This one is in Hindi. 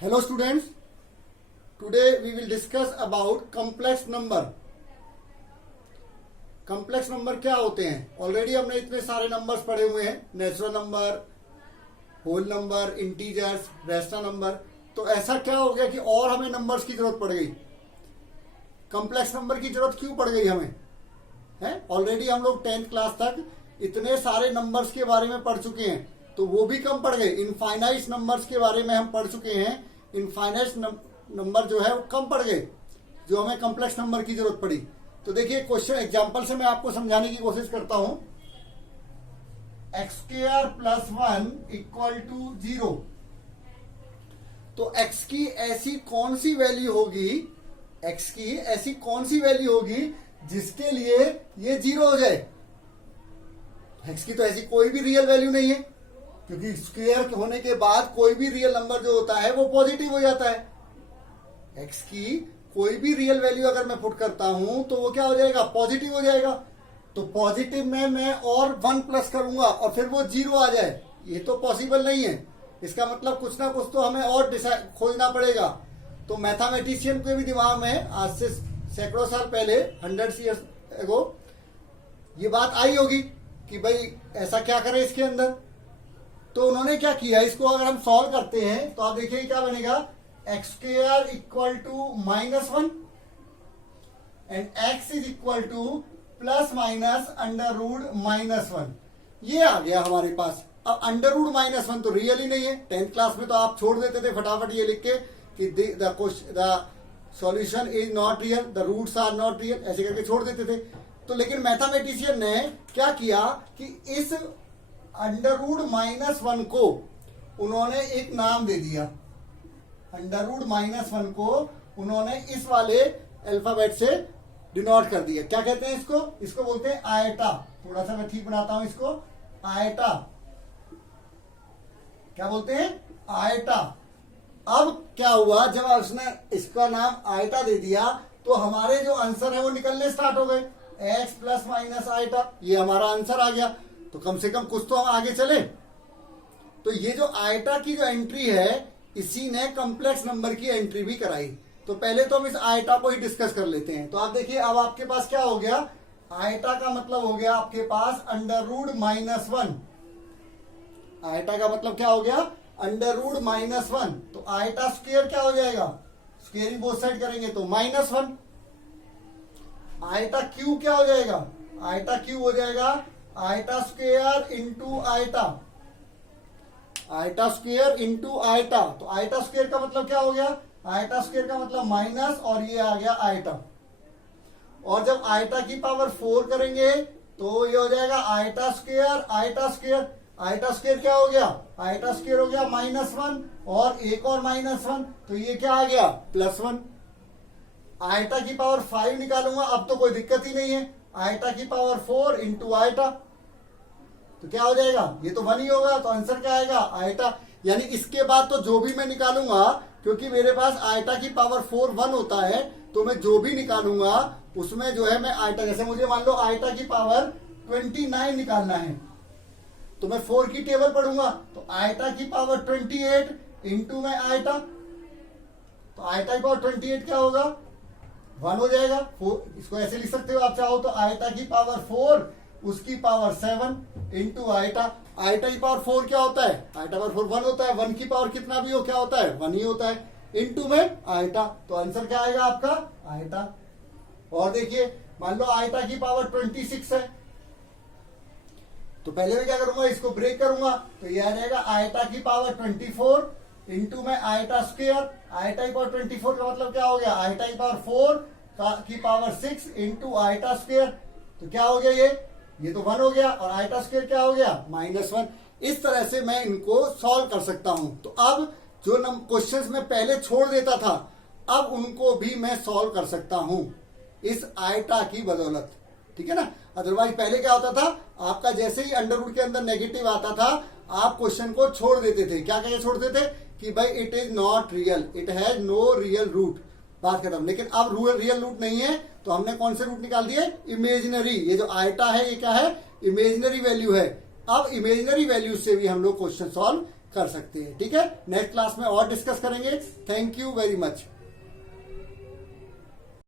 Hello students, today we will discuss about complex number. Complex number क्या होते हैं? ऑलरेडी हमने इतने सारे नंबर्स पढ़े हुए हैं, natural number, whole number, integers, rational number. तो ऐसा क्या हो गया कि और हमें नंबर्स की जरूरत पड़ गई? कम्प्लेक्स नंबर की जरूरत क्यों पड़ गई हमें? है ऑलरेडी हम लोग 10th क्लास तक इतने सारे नंबर्स के बारे में पढ़ चुके हैं, तो वो भी कम पड़ गए. इनफाइनाइट नंबर्स के बारे में हम पढ़ चुके हैं. इनफाइनाइट नंबर जो है वो कम पड़ गए, जो हमें कम्प्लेक्स नंबर की जरूरत पड़ी. तो देखिए क्वेश्चन एग्जांपल से मैं आपको समझाने की कोशिश करता हूं. x² + 1 = 0. तो x की ऐसी कौन सी वैल्यू होगी, x की ऐसी कौन सी वैल्यू होगी जिसके लिए ये 0 हो जाए? x की तो ऐसी कोई भी रियल वैल्यू नहीं है, क्योंकि स्क्वायर होने के बाद कोई भी रियल नंबर जो होता है वो पॉजिटिव हो जाता है. x की कोई भी रियल वैल्यू अगर मैं पुट करता हूं तो वो क्या हो जाएगा? पॉजिटिव हो जाएगा. तो पॉजिटिव में मैं और 1 प्लस करूंगा और फिर वो 0 आ जाए, ये तो पॉसिबल नहीं है. इसका मतलब कुछ ना कुछ तो हमें और खोजना पड़ेगा. तो मैथमेटिशियन के भी दिमाग में आज से सैकड़ों साल पहले, 100 ईयर्स एगो, ये बात आई होगी कि भाई ऐसा क्या करें इसके अंदर. तो उन्होंने क्या किया, इसको अगर हम सॉल्व करते हैं तो आप देखिए क्या बनेगा. x² = -1 and x = ±√-1. ये आ गया हमारे पास. अब √-1 तो रियल ही नहीं है. 10th क्लास में तो आप छोड़ देते थे फटाफट ये लिख के कि the solution is not real, the roots are not real, ऐसे करके छोड़ देते थे. तो लेकिन मैथमेटिशियन ने क्या किया कि इस √-1 को उन्होंने एक नाम दे दिया. √-1 को उन्होंने इस वाले अल्फाबेट से डिनोट कर दिया. क्या कहते हैं इसको? इसको बोलते हैं आयटा. थोड़ा सा मैं ठीक बनाता हूं इसको. आयटा. क्या बोलते हैं? आयटा. अब क्या हुआ, जब उसने इसका नाम आयटा दे दिया तो हमारे जो आंसर है वो निकलने स्टार्ट हो गए. x ± आयटा, ये हमारा आंसर आ गया. तो कम से कम कुछ तो हम आगे चले. तो ये जो आयटा की जो एंट्री है, इसी ने कॉम्प्लेक्स नंबर की एंट्री भी कराई. तो पहले तो हम इस आयटा को ही डिस्कस कर लेते हैं. तो आप देखिए अब आपके पास क्या हो गया. आयटा का मतलब हो गया आपके पास √-1. आयटा का मतलब क्या हो गया? √-1. तो आयटा स्क्वायर क्या हो जाएगा? स्क्वायरिंग बोथ साइड करेंगे तो -1. आयटा क्यू क्या हो जाएगा? आयटा क्यू हो जाएगा eta square into eta. Eta square into eta. तो आयटा स्क्वायर का मतलब क्या हो गया? आयटा स्क्वायर का मतलब माइनस, और ये आ गया आयटा. और जब आयटा की पावर 4 करेंगे तो ये हो जाएगा eta square eta square. Eta square क्या हो गया? आयटा स्क्वायर हो गया -1 और एक और -1, तो ये क्या आ गया? +1. आयटा की पावर 5 निकालूंगा, अब तो कोई दिक्कत ही नहीं है. आयटा की पावर 4 इंटू आयटा, तो क्या हो जाएगा? ये तो 1 ही होगा. तो आंसर क्या आएगा? आयटा. यानी इसके बाद तो जो भी मैं निकालूंगा, क्योंकि मेरे पास आयटा की पावर 4 1 होता है, तो मैं जो भी निकालूंगा उसमें जो है मैं आयटा, जैसे मुझे मान लो आयटा की पावर 29 निकालना है, तो मैं 4 की टेबल पढ़ूंगा. तो आयटा की पावर 28 इंटू में आयटा. तो आयटा की पावर 28 क्या होगा? 1 हो जाएगा. 4, इसको ऐसे लिख सकते हो आप चाहो तो. आयटा की पावर 4 उसकी पावर 7 इंटू आयटा. आयटा की पावर 4 क्या होता है? आयटा पावर 4 1 होता है. 1 की पावर कितना भी हो क्या होता है? 1 ही होता है. इंटू में आयटा. तो आंसर क्या आएगा आपका? आयटा. और देखिए मान लो आयटा की पावर 26 है, तो पहले मैं क्या करूंगा? इसको ब्रेक करूंगा. तो ये आ जाएगा आयटा की पावर 24 इंटू में आयटा स्क्वायर. आयटा की पावर 24 का मतलब क्या हो गया? आयटा की पावर 4 की पावर 6 इंटू आयटा स्क्वायर. तो क्या हो गया? ये तो 1 हो गया. और आयटा स्क्वायर क्या हो गया? -1. इस तरह से मैं इनको सॉल्व कर सकता हूं. तो अब जो क्वेश्चंस में पहले छोड़ देता था, अब उनको भी मैं सॉल्व कर सकता हूं इस आयटा की बदौलत. ठीक है ना? अदरवाइज पहले क्या होता था, आपका जैसे ही अंडर रूट के अंदर नेगेटिव आता था, आप क्वेश्चन को छोड़ देते थे. क्या कह छोड़ते थे? कि भाई it is not real, it has no real root. बात खत्म. लेकिन अब रियल रूट नहीं है, तो हमने कौन से रूट निकाल दिए? इमेजिनरी. ये जो आयटा है ये क्या है? इमेजिनरी वैल्यू है. अब इमेजिनरी वैल्यू से भी हम लोग क्वेश्चन सॉल्व कर सकते हैं। ठीक है, नेक्स्ट क्लास में और डिस्कस करेंगे। Thank you very much.